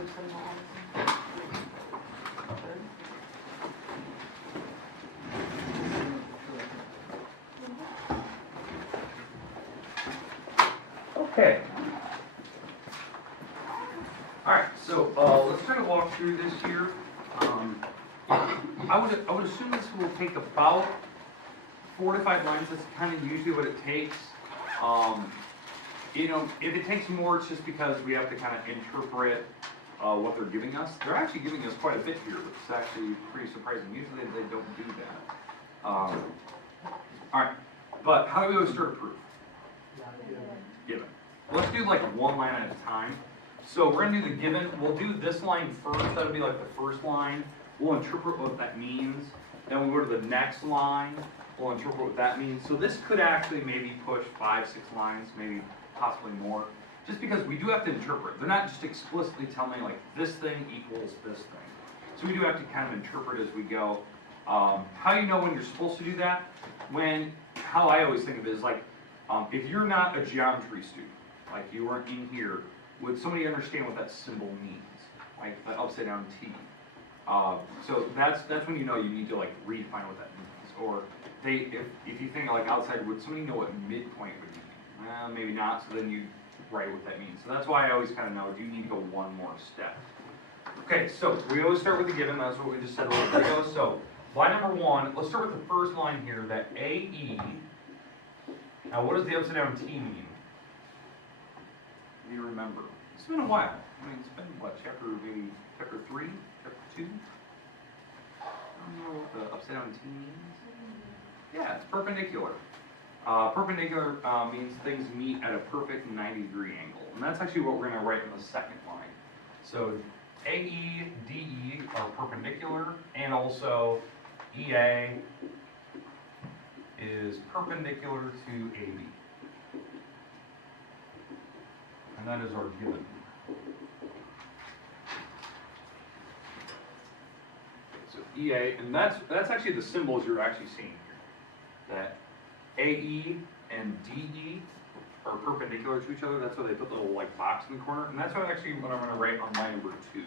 Okay. All right. So let's try to walk through this here. I would assume this will take about 4 to 5 lines. That's kind of usually what it takes. You know, if it takes more, it's just because we have to kind of interpret what they're giving us. They're actually giving us quite a bit here, which is actually pretty surprising. Usually they don't do that. All right, but how do we always start a proof? Given. Let's do like one line at a time. So we're going to do the given. We'll do this line first. That'll be like the first line. We'll interpret what that means. Then we'll go to the next line. We'll interpret what that means. So this could actually maybe push 5, 6 lines, maybe possibly more, just because we do have to interpret. They're not just explicitly telling me like this thing equals this thing. So we do have to kind of interpret as we go. How you know when you're supposed to do that? How I always think of it is like, if you're not a geometry student, like you weren't in here, would somebody understand what that symbol means? Like the upside down T. So that's when you know you need to like redefine what that means. Or if you think like outside, would somebody know what midpoint would mean? Well, maybe not, so then you write what that means. So that's why I always kind of know, do you need to go one more step? Okay, so we always start with the given. That's what we just said a little bit ago. So line number 1, let's start with the first line here, that AE. Now what does the upside down T mean? Do you remember? It's been a while. I mean, it's been what, chapter 3, chapter 2? I don't know what the upside down T means. Yeah, it's perpendicular. Perpendicular means things meet at a perfect 90-degree angle. And that's actually what we're going to write in the second line. So AE, DE are perpendicular, and also EA is perpendicular to AB. And that is our given. So EA, and that's actually the symbols you're actually seeing here. That AE and DE are perpendicular to each other. That's why they put the little like box in the corner. And that's what actually what I'm going to write on line number 2.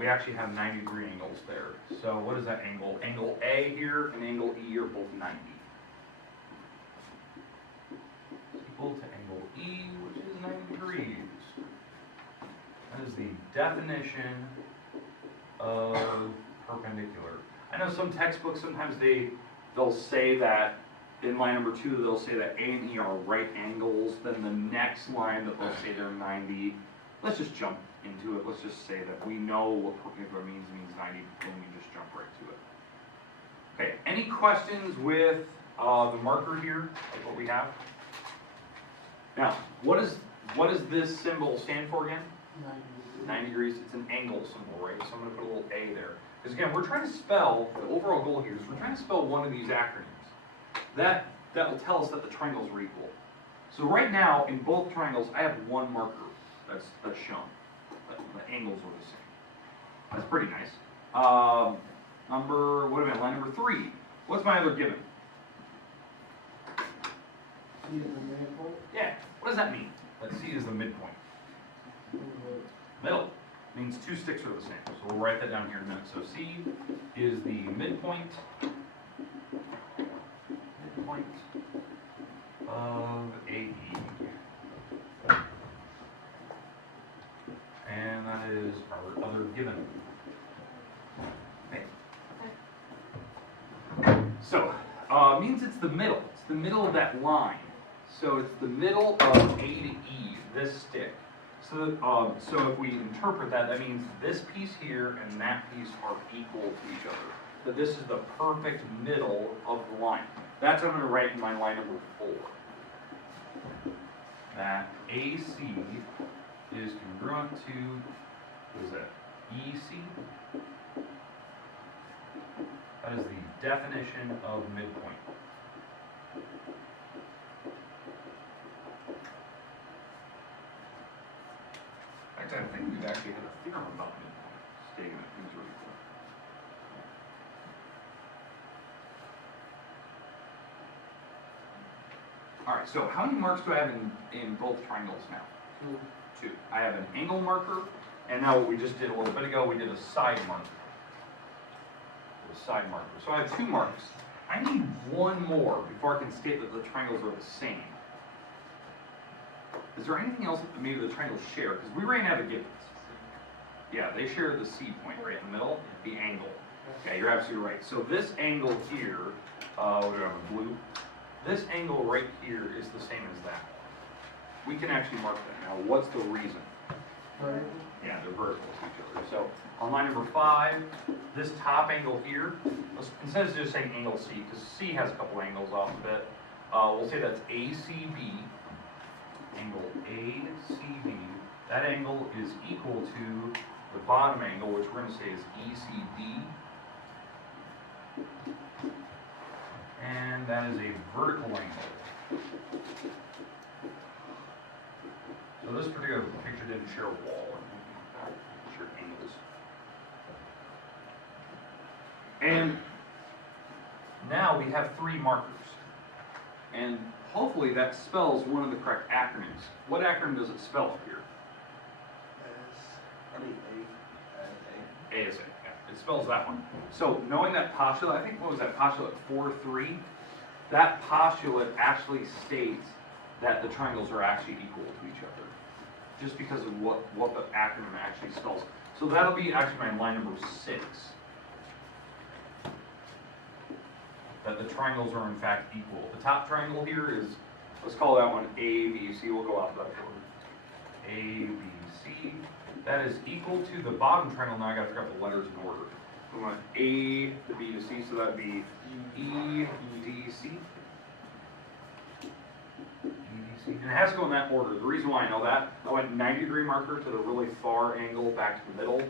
We actually have 90-degree angles there. So what is that angle? Angle A here and angle E are both 90. Equal to angle E, which is 90 degrees. That is the definition of perpendicular. I know some textbooks, sometimes they'll say that in line number 2, they'll say that A and E are right angles. Then the next line that they'll say they're 90. Let's just jump into it. Let's just say that we know what perpendicular means 90, and we just jump right to it. Okay, any questions with the marker here, like what we have? Now, what does this symbol stand for again? 90 degrees. It's an angle symbol, right? So I'm going to put a little A there. Because again, we're trying to spell, the overall goal here is we're trying to spell one of these acronyms. That will tell us that the triangles are equal. So right now, in both triangles, I have one marker that's shown. The angles are the same. That's pretty nice. Line number 3. What's my other given? C is the midpoint? Yeah, what does that mean? That C is the midpoint. Middle means 2 sticks are the same. So we'll write that down here in a minute. So C is the midpoint of AE. And that is our other given. Okay. So, means it's the middle. It's the middle of that line. So it's the middle of A to E, this stick. So, so if we interpret that, that means this piece here and that piece are equal to each other. That this is the perfect middle of the line. That's what I'm going to write in my line number 4. That AC is congruent to, what is that, EC? That is the definition of midpoint. Actually, I think we've actually had a theorem about midpoint. Stating that things are equal. All right, so how many marks do I have in both triangles now? 2. I have an angle marker And now what we just did a little bit ago, we did a side marker. A side marker. So I have 2 marks. I need 1 more before I can state that the triangles are the same. Is there anything else that maybe the triangles share? Because we ran out of givens. Yeah, they share the C point right in the middle, the angle. Yeah, you're absolutely right. So this angle here, what do I have, blue? This angle right here is the same as that. We can actually mark that. Now, what's the reason? Vertical. Yeah, they're vertical to each other. So on line number 5, this top angle here, instead of just saying angle C, because C has a couple angles off of it, we'll say that's ACB, angle ACB. That angle is equal to the bottom angle, which we're going to say is ECD. And that is a vertical angle. So this particular picture didn't share a wall, it shared angles. And now we have 3 markers. And hopefully that spells one of the correct acronyms. What acronym does it spell here? ASA, yeah, it spells that one. So knowing that postulate, I think, what was that, postulate 4.3? That postulate actually states that the triangles are actually equal to each other, just because of what the acronym actually spells. So that'll be actually my line number 6. That the triangles are in fact equal. The top triangle here is, let's call that one ABC, we'll go alphabetical order. ABC. That is equal to the bottom triangle. Now I gotta figure out the letters in order. We want A to B to C, so that'd be E, D, C. And it has to go in that order. The reason why I know that, I went 90-degree marker to the really far angle back to the middle,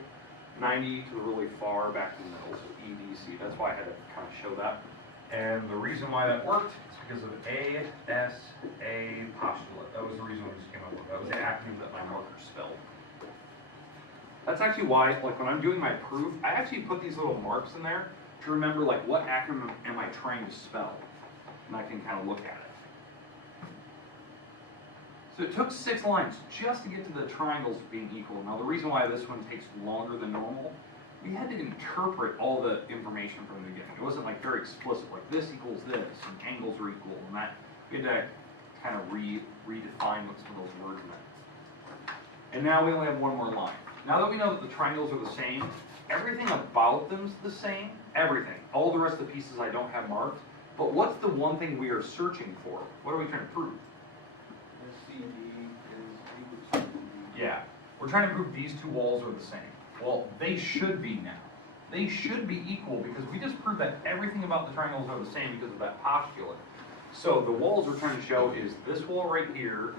90 to the really far back to the middle, so E, D, C. That's why I had to kind of show that. And the reason why that worked is because of ASA postulate. That was the reason we just came up with. That was the acronym that my marker spelled. That's actually why, like when I'm doing my proof, I actually put these little marks in there to remember like what acronym am I trying to spell, and I can kind of look at it. So it took 6 lines just to get to the triangles being equal. Now the reason why this one takes longer than normal, we had to interpret all the information from the beginning. It wasn't like very explicit, like this equals this, and angles are equal, and that. We had to kind of redefine what some of those words meant. And now we only have 1 more line. Now that we know that the triangles are the same, everything about them's the same, everything. All the rest of the pieces I don't have marked, but what's the one thing we are searching for? What are we trying to prove? CD is equal to Yeah, we're trying to prove these 2 walls are the same. Well, they should be now. They should be equal because we just proved that everything about the triangles are the same because of that postulate. So the walls we're trying to show is this wall right here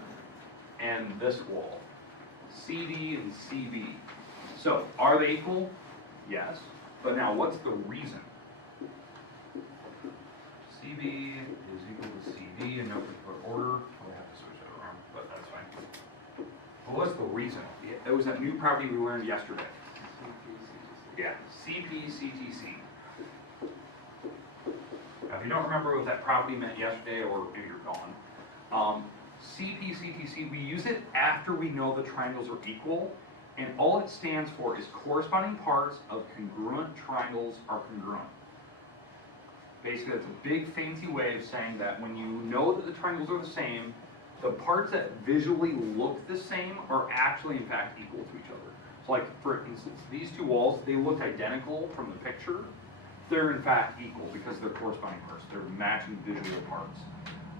and this wall. CD and CB. So, are they equal? Yes. But now, what's the reason? CB is equal to CD in no particular order. We'll have to switch it around, but that's fine. But what's the reason? It was that new property we learned yesterday. Yeah, CP-CTC. Now, if you don't remember what that property meant yesterday, or maybe you're gone, CP-CTC, we use it after we know the triangles are equal, and all it stands for is corresponding parts of congruent triangles are congruent. Basically, that's a big fancy way of saying that when you know that the triangles are the same, the parts that visually look the same are actually in fact equal to each other. So like, for instance, these 2 walls, they looked identical from the picture. They're in fact equal because they're corresponding parts. They're matching visual parts.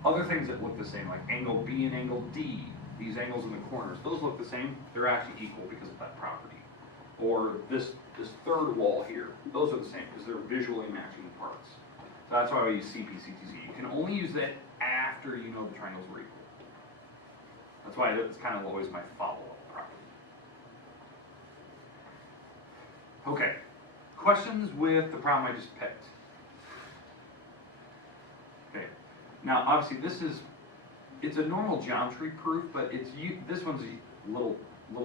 Other things that look the same, like angle B and angle D, these angles in the corners, those look the same. They're actually equal because of that property. Or this 3rd wall here, those are the same because they're visually matching parts. So that's why we use CP-CTC. You can only use that after you know the triangles were equal. That's why it's kind of always my follow-up property. Okay, questions with the problem I just picked? Okay, now obviously it's a normal geometry proof, but this one's a little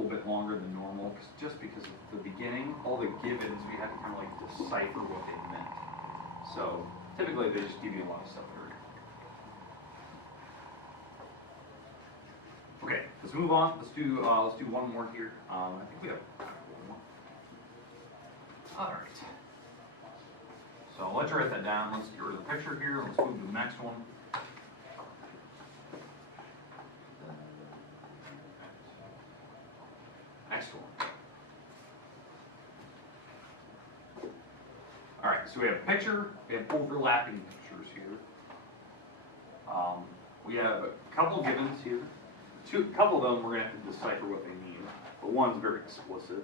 bit longer than normal, just because of the beginning, all the givens, we had to kind of like decipher what they meant. So typically they just give you a lot of stuff there. Okay, let's move on. Let's do one more here. I think we have time for one more. All right. So let's write that down. Let's get rid of the picture here. Let's move to the next one. Next one. All right, so we have a picture, we have overlapping pictures here. We have a couple givens here. A couple of them we're gonna have to decipher what they mean, but one's very explicit.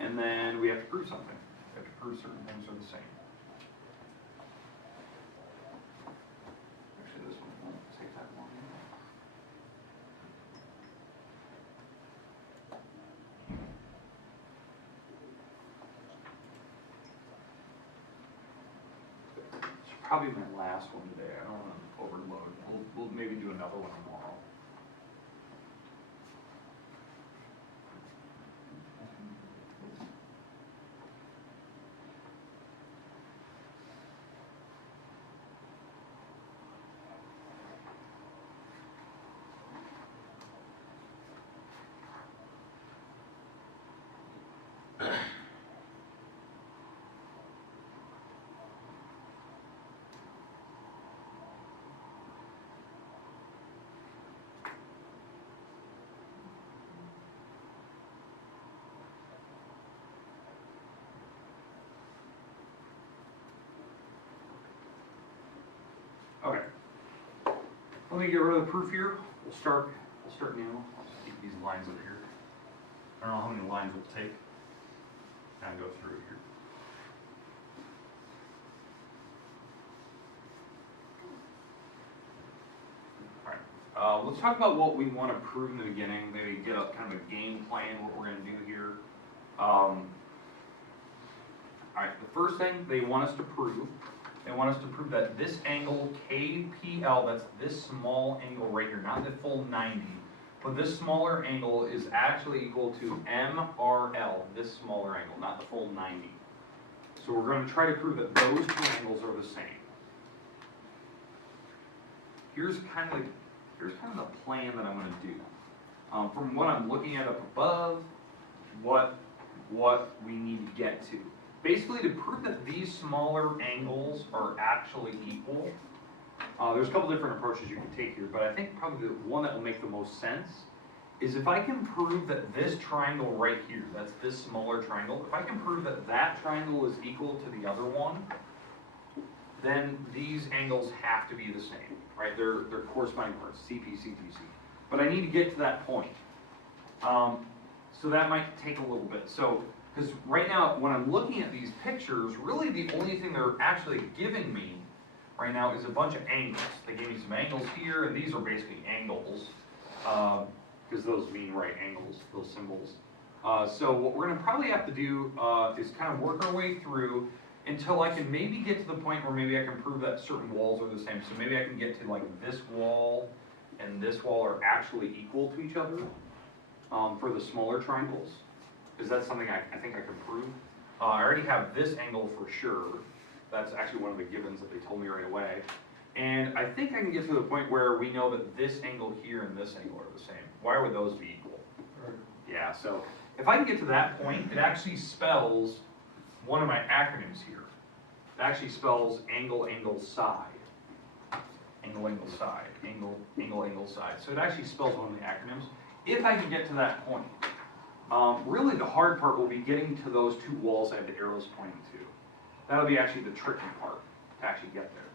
And then we have to prove something. We have to prove certain things are the same. Actually, this one won't take that long. It's probably my last one today. I don't want to overload. We'll maybe do another one tomorrow. Okay. Let me get rid of the proof here. We'll start now. Just keep these lines over here. I don't know how many lines we'll take. Kind of go through here. All right. Let's talk about what we want to prove in the beginning. Maybe get a kind of a game plan, what we're going to do here. All right. The first thing they want us to prove. They want us to prove that this angle KPL, that's this small angle right here, not the full 90, but this smaller angle is actually equal to MRL, this smaller angle, not the full 90. So we're going to try to prove that those two angles are the same. Here's kind of the plan that I'm going to do. From what I'm looking at up above, what we need to get to. Basically, to prove that these smaller angles are actually equal, there's a couple different approaches you can take here, but I think probably the one that will make the most sense is if I can prove that this triangle right here, that's this smaller triangle, if I can prove that that triangle is equal to the other one, then these angles have to be the same, right? They're corresponding parts, CP, CTC. But I need to get to that point. So that might take a little bit. So, because right now, when I'm looking at these pictures, really the only thing they're actually giving me right now is a bunch of angles. They gave me some angles here, and these are basically angles, because those mean right angles, those symbols. So what we're going to probably have to do is kind of work our way through until I can maybe get to the point where maybe I can prove that certain walls are the same. So maybe I can get to like this wall and this wall are actually equal to each other for the smaller triangles. Because that's something I think I can prove. I already have this angle for sure. That's actually one of the givens that they told me right away. And I think I can get to the point where we know that this angle here and this angle are the same. Why would those be equal? Right. Yeah, so if I can get to that point, it actually spells one of my acronyms here. It actually spells angle, angle, side. Angle, angle, side. Angle, angle, angle, side. So it actually spells one of the acronyms. If I can get to that point. Really the hard part will be getting to those two walls I have the arrows pointing to. That'll be actually the tricky part to actually get there.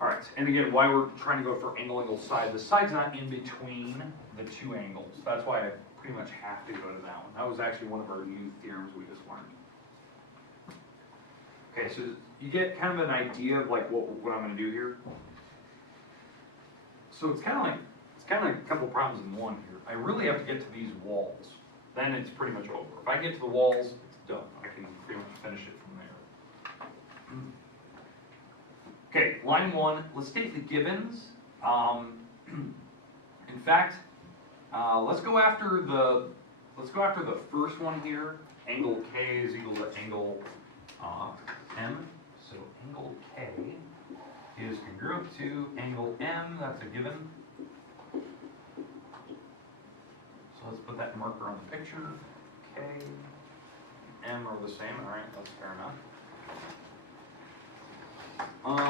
All right, and again, why we're trying to go for angle, angle, side. The side's not in between the two angles. That's why I pretty much have to go to that one. That was actually one of our new theorems we just learned. Okay, so you get kind of an idea of like what I'm going to do here. So it's kind of like a couple problems in one here. I really have to get to these walls. Then it's pretty much over. If I get to the walls, it's done. I can pretty much finish it from there. Okay, line one. Let's take the givens. In fact, let's go after the first one here. Angle K is equal to angle M. So angle K is congruent to angle M. That's a given. So let's put that marker on the picture. K, M are the same, all right, that's fair enough.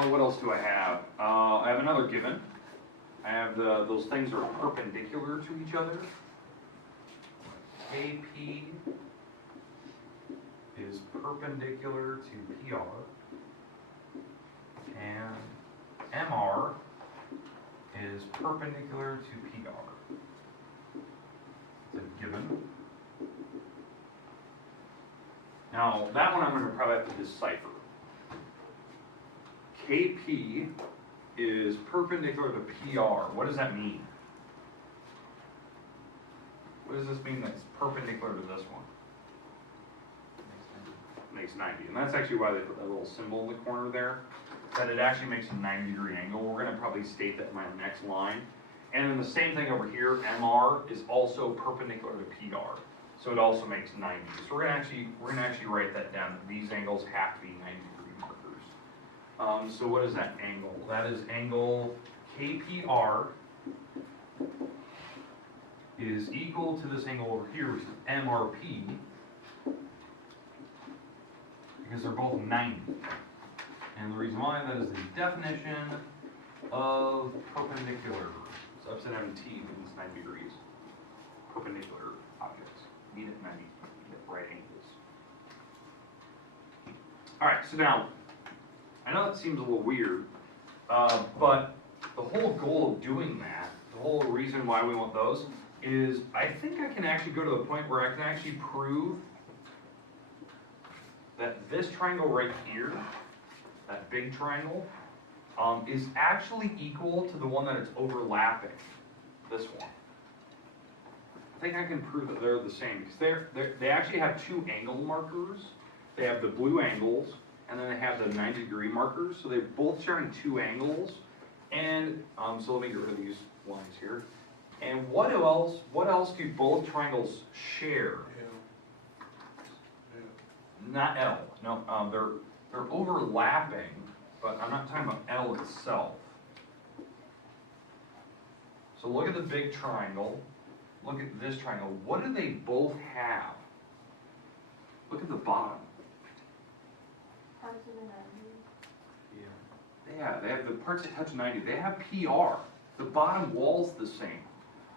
What else do I have? I have another given. I have those things are perpendicular to each other. KP is perpendicular to PR, and MR is perpendicular to PR. It's a given. Now, that one I'm going to probably have to decipher. KP is perpendicular to PR. What does that mean? What does this mean that's perpendicular to this one? Makes 90. And that's actually why they put that little symbol in the corner there, that it actually makes a 90-degree angle. We're going to probably state that in my next line. And then the same thing over here, MR is also perpendicular to PR. So it also makes 90. So we're going to actually write that down, that these angles have to be 90-degree markers. So what is that angle? That is angle KPR is equal to this angle over here, which is MRP, because they're both 90. And the reason why, that is the definition of perpendicular. So upside down T means 90 degrees. Perpendicular objects meet at 90 at right angles. All right, so now, I know that seems a little weird, but the whole goal of doing that, the whole reason why we want those, is I think I can actually go to the point where I can actually prove that this triangle right here, that big triangle, is actually equal to the one that it's overlapping, this one. I think I can prove that they're the same, because they actually have two angle markers. They have the blue angles, and then they have the 90-degree markers, so they're both sharing two angles. And so let me get rid of these lines here. And what else do both triangles share? Not L. No, they're overlapping, but I'm not talking about L itself. So look at the big triangle. Look at this triangle. What do they both have? Look at the bottom. Parts of the 90. Yeah, they have the parts that touch 90. They have PR. The bottom wall's the same.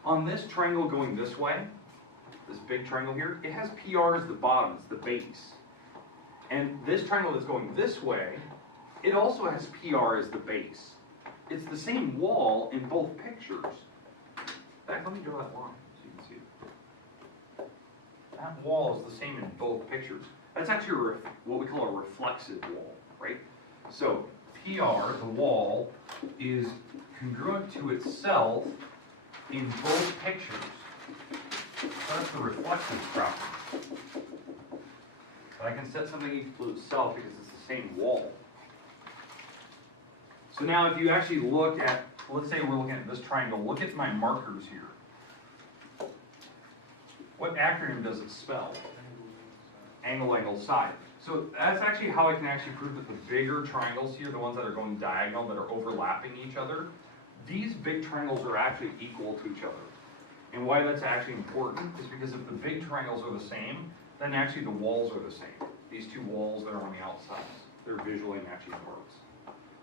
On this triangle going this way, this big triangle here, it has PR as the bottom, it's the base. And this triangle that's going this way, it also has PR as the base. It's the same wall in both pictures. In fact, let me draw that line so you can see it. That wall is the same in both pictures. That's actually what we call a reflexive wall, right? So PR, the wall, is congruent to itself in both pictures. That's the reflexive property. But I can set something equal to itself because it's the same wall. So now if you actually look at, let's say we're looking at this triangle, look at my markers here. What acronym does it spell? Angle, angle, side. So that's actually how I can actually prove that the bigger triangles here, the ones that are going diagonal, that are overlapping each other, these big triangles are actually equal to each other. And why that's actually important is because if the big triangles are the same, then actually the walls are the same. These two walls that are on the outsides, they're visually matching parts.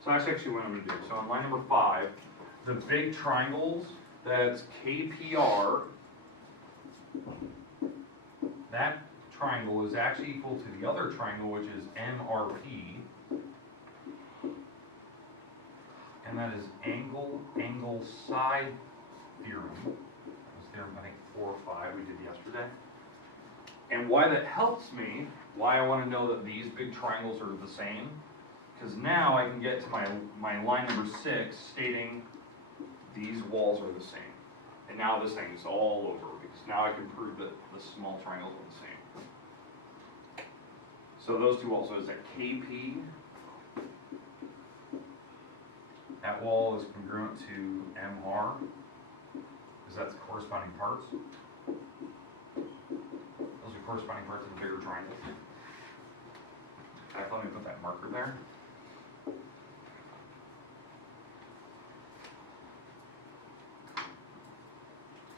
So that's actually what I'm going to do. So on line number 5, the big triangles, that's KPR, that triangle is actually equal to the other triangle, which is MRP, and that is angle, angle, side theorem. That was theorem, I think, 4 or 5 we did yesterday. And why that helps me, why I want to know that these big triangles are the same, because now I can get to my line number 6 stating these walls are the same. And now this thing is all over, because now I can prove that the small triangles are the same. So those two walls, so is that KP? That wall is congruent to MR, because that's corresponding parts. Those are corresponding parts of the bigger triangle. In fact, let me put that marker there.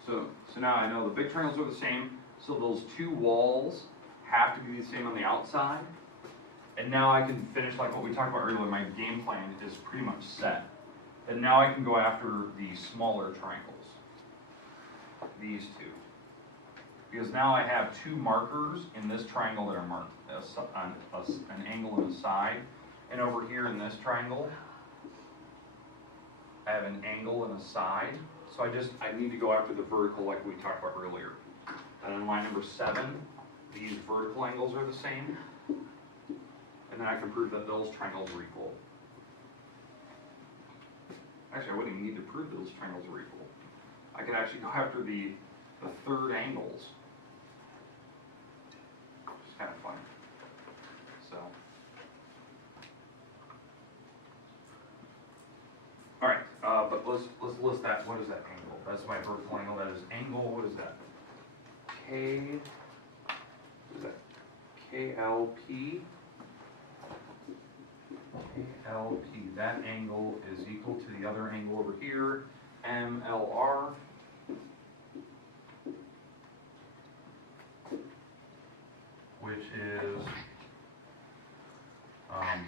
So now I know the big triangles are the same, so those two walls have to be the same on the outside. And now I can finish like what we talked about earlier, my game plan is pretty much set. And now I can go after the smaller triangles, these two. Because now I have two markers in this triangle that are marked on an angle and a side. And over here in this triangle, I have an angle and a side. So I need to go after the vertical like we talked about earlier. And on line number 7, these vertical angles are the same. And then I can prove that those triangles are equal. Actually, I wouldn't even need to prove those triangles are equal. I could actually go after the third angles. Which is kind of fun. So. All right, but let's list that. What is that angle? That's my vertical angle. That is angle. What is that? What is that? KLP. KLP. That angle is equal to the other angle over here, MLR. Which is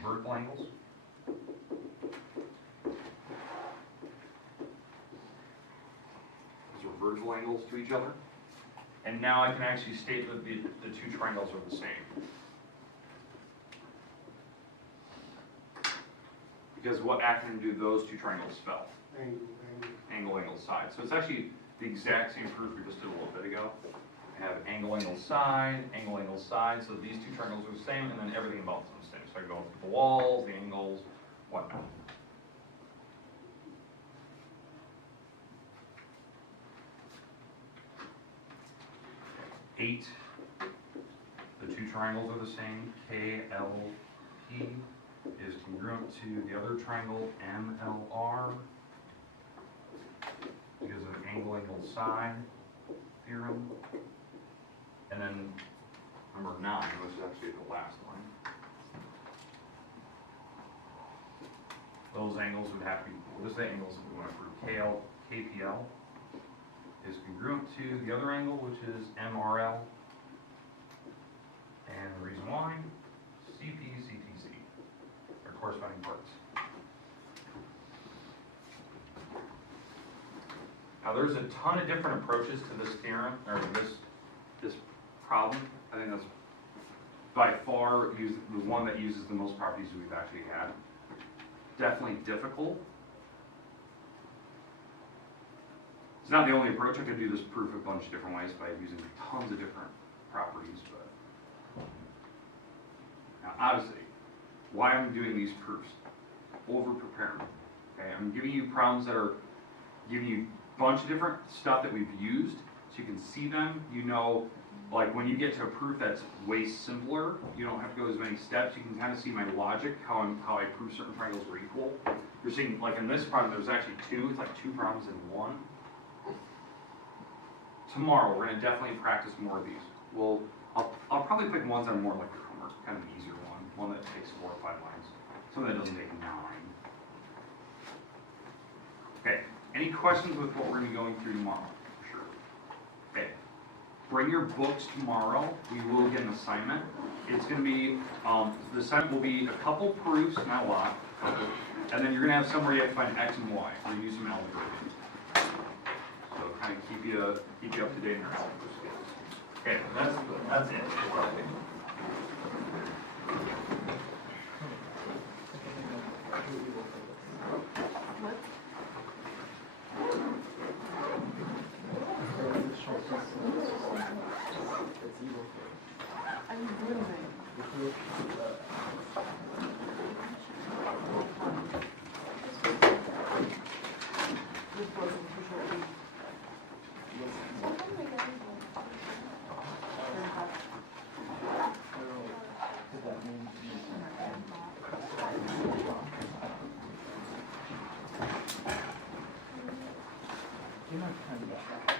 vertical angles. Those are vertical angles to each other. And now I can actually state that the two triangles are the same. Because what acronym do those two triangles spell? Angle, angle, side. So it's actually the exact same proof we just did a little bit ago. I have angle, angle, side, so these two triangles are the same, and then everything about them is the same. So I go with the walls, the angles, whatnot. Eight. The two triangles are the same. KLP is congruent to the other triangle, MLR, because of angle, angle, side theorem. And then number 9, which is actually the last one. Those angles would have to be, what is the angles that we want to prove? KPL is congruent to the other angle, which is MRL. And the reason why, CPC are corresponding parts. Now there's a ton of different approaches to this theorem, or this problem. I think that's by far the one that uses the most properties we've actually had. Definitely difficult. It's not the only approach. I could do this proof a bunch of different ways by using tons of different properties, but now obviously, why I'm doing these proofs? Over preparing. Okay, I'm giving you problems that are giving you a bunch of different stuff that we've used, so you can see them. You know, like when you get to a proof that's way simpler, you don't have to go as many steps. You can kind of see my logic, how I prove certain triangles are equal. You're seeing, like in this problem, there's actually 2. It's like 2 problems in 1. Tomorrow, we're going to definitely practice more of these. I'll probably pick ones that are more like homework, kind of an easier one that takes 4 or 5 lines, something that doesn't take 9. Okay, any questions with what we're going to be going through tomorrow? For sure. Okay, bring your books tomorrow. We will get an assignment. It's going to be, the assignment will be a couple proofs, not a lot, and then you're going to have somewhere you have to find X and Y. We're going to use some algebra. So kind of keep you up to date in your algebra skills. Okay, that's it. You're not trying to